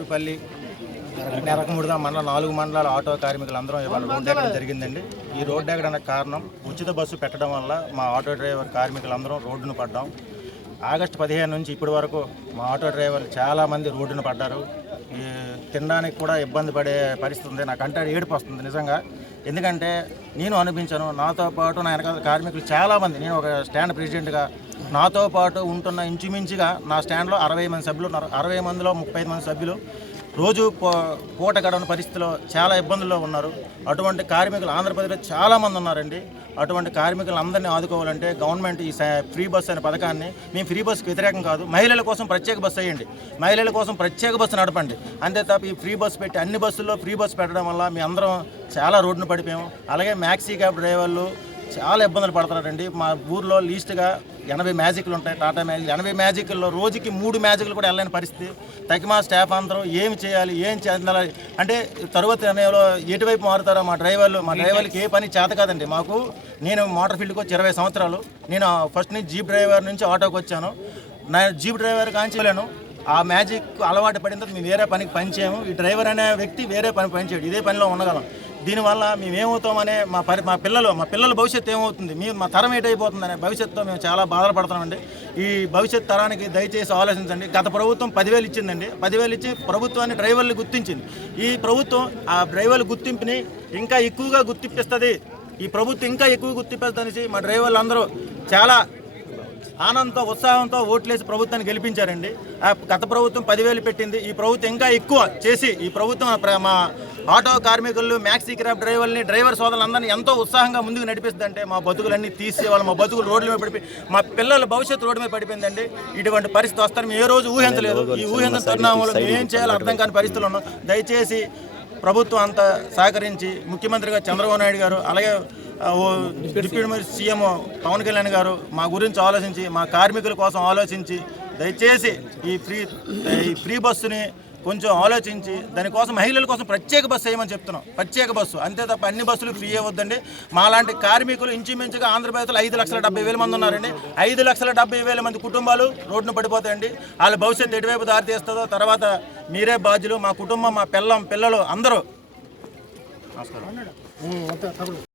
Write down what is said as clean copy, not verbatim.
పల్లి నెరకముడిగా మండలం 4 మండలాల ఆటో కార్మికులందరం ఇవాళ రోడ్డు ఎక్కడం జరిగిందండి. ఈ రోడ్డు ఎక్కడానికి కారణం ఉచిత బస్సు పెట్టడం వల్ల మా ఆటో డ్రైవర్ కార్మికులందరం రోడ్డును పడ్డాం. ఆగస్టు 15 నుంచి ఇప్పటి వరకు మా ఆటో డ్రైవర్లు చాలామంది రోడ్డును పడ్డారు. తినడానికి కూడా ఇబ్బంది పడే పరిస్థితి ఉంది. నాకంటే ఏడుపు వస్తుంది నిజంగా. ఎందుకంటే నేను అనిపించాను, నాతో పాటు నా వెనకాల కార్మికులు చాలామంది, నేను ఒక స్టాండ్ ప్రెసిడెంట్గా నాతో పాటు ఉంటున్న ఇంచుమించుగా నా స్టాండ్లో 60 మంది సభ్యులు ఉన్నారు. 60 మందిలో 35 మంది సభ్యులు రోజు పూట గడవని పరిస్థితిలో చాలా ఇబ్బందుల్లో ఉన్నారు. అటువంటి కార్మికులు ఆంధ్రప్రదేశ్లో చాలామంది ఉన్నారండి. అటువంటి కార్మికులందరినీ ఆదుకోవాలంటే గవర్నమెంట్ ఈ ఫ్రీ బస్సు అనే పథకాన్ని, మేము ఫ్రీ బస్సుకి వ్యతిరేకం కాదు, మహిళల కోసం ప్రత్యేక బస్సు వేయండి, మహిళల కోసం ప్రత్యేక బస్సు నడపండి. అంతే తప్ప ఈ ఫ్రీ బస్సు పెట్టి అన్ని బస్సుల్లో ఫ్రీ బస్సు పెట్టడం వల్ల మీ అందరం చాలా రోడ్డును పడిపోయాము. అలాగే మ్యాక్సీ క్యాబ్ డ్రైవర్లు చాలా ఇబ్బందులు పడుతున్నారండి. మా ఊర్లో లీస్ట్గా 80 మ్యాజిక్లు ఉంటాయి, టాటా మ్యాజిక్. 80 మ్యాజిక్ల్లో రోజుకి 3 మ్యాజిక్లు కూడా వెళ్ళలేని పరిస్థితి. తగిమా స్టాఫ్ అందరూ ఏమి చేయాలి, ఏం చేయాలి అంటే తరువాత సమయంలో ఎటువైపు మారుతారో మా డ్రైవర్లకి ఏ పని చేత కాదండి. నేను మోటార్ ఫీల్డ్కి వచ్చి 20 సంవత్సరాలు. నేను ఫస్ట్ నుంచి జీప్ డ్రైవర్ నుంచి ఆటోకి వచ్చాను. నా జీప్ డ్రైవర్ కాంచలేను. ఆ మ్యాజిక్ అలవాటు పడిన తర్వాత మేము వేరే పనికి పనిచేయము. ఈ డ్రైవర్ అనే వ్యక్తి వేరే పనిచేయడు, ఇదే పనిలో ఉండగలం. దీనివల్ల మేమేమవుతామనే మా పిల్లల భవిష్యత్తు ఏమవుతుంది, మా తరం ఏటైపోతుందనే భవిష్యత్తుతో మేము చాలా బాధపడుతున్నామండి. ఈ భవిష్యత్ తరానికి దయచేసి ఆలోచించండి. గత ప్రభుత్వం 10,000 ఇచ్చిందండి. 10,000 ఇచ్చి ప్రభుత్వాన్ని డ్రైవర్లు గుర్తించింది. ఈ ప్రభుత్వం ఆ డ్రైవర్ల గుర్తింపుని ఇంకా ఎక్కువగా గుర్తింపిస్తుంది. ఈ ప్రభుత్వం ఇంకా ఎక్కువ గుర్తింపేసి మా డ్రైవర్లు అందరూ చాలా ఆనందంతో ఉత్సాహంతో ఓట్లేసి ప్రభుత్వాన్ని గెలిపించారండి. గత ప్రభుత్వం 10,000 పెట్టింది. ఈ ప్రభుత్వం ఇంకా ఎక్కువ చేసి ఈ ప్రభుత్వం మా ఆటో కార్మికులు, మ్యాక్సీ క్యాబ్ డ్రైవర్ని, డ్రైవర్ సోదరులందరినీ ఎంతో ఉత్సాహంగా ముందుకు నడిపిస్తుందంటే మా బతుకులన్నీ తీసేవాళ్ళు, మా బతుకులు రోడ్ల మీద పడిపోయి మా పిల్లల భవిష్యత్తు రోడ్డు మీద పడిపోయిందండి. ఇటువంటి పరిస్థితి వస్తారని మేము ఏ రోజు ఊహించలేదు. ఈ ఊహించిన తరుణంలో ఏం చేయాలో అర్థం కాని పరిస్థితులు ఉన్నాం. దయచేసి ప్రభుత్వం అంతా సహకరించి ముఖ్యమంత్రిగా చంద్రబాబు నాయుడు గారు, అలాగే డిప్యూటీ సీఎం పవన్ కళ్యాణ్ గారు మా గురించి ఆలోచించి, మా కార్మికుల కోసం ఆలోచించి దయచేసి ఈ ఫ్రీ బస్సుని కొంచెం ఆలోచించి దానికోసం మహిళల కోసం ప్రత్యేక బస్సు వేయమని చెప్తున్నాం. ప్రత్యేక బస్సు అంతే తప్ప అన్ని బస్సులు ఫ్రీ అవ్వద్దండి. మాలాంటి కార్మికులు ఇంచుమించుగా ఆంధ్రప్రదేశ్లో 5,70,000 మంది ఉన్నారండి. 5,70,000 మంది కుటుంబాలు రోడ్డును పడిపోతాయండి. వాళ్ళ భవిష్యత్తు ఎటువైపు దారి తీస్తుందో తర్వాత మీరే బాధ్యులు. మా కుటుంబం, మా పిల్లలు అందరూ. నమస్కారం.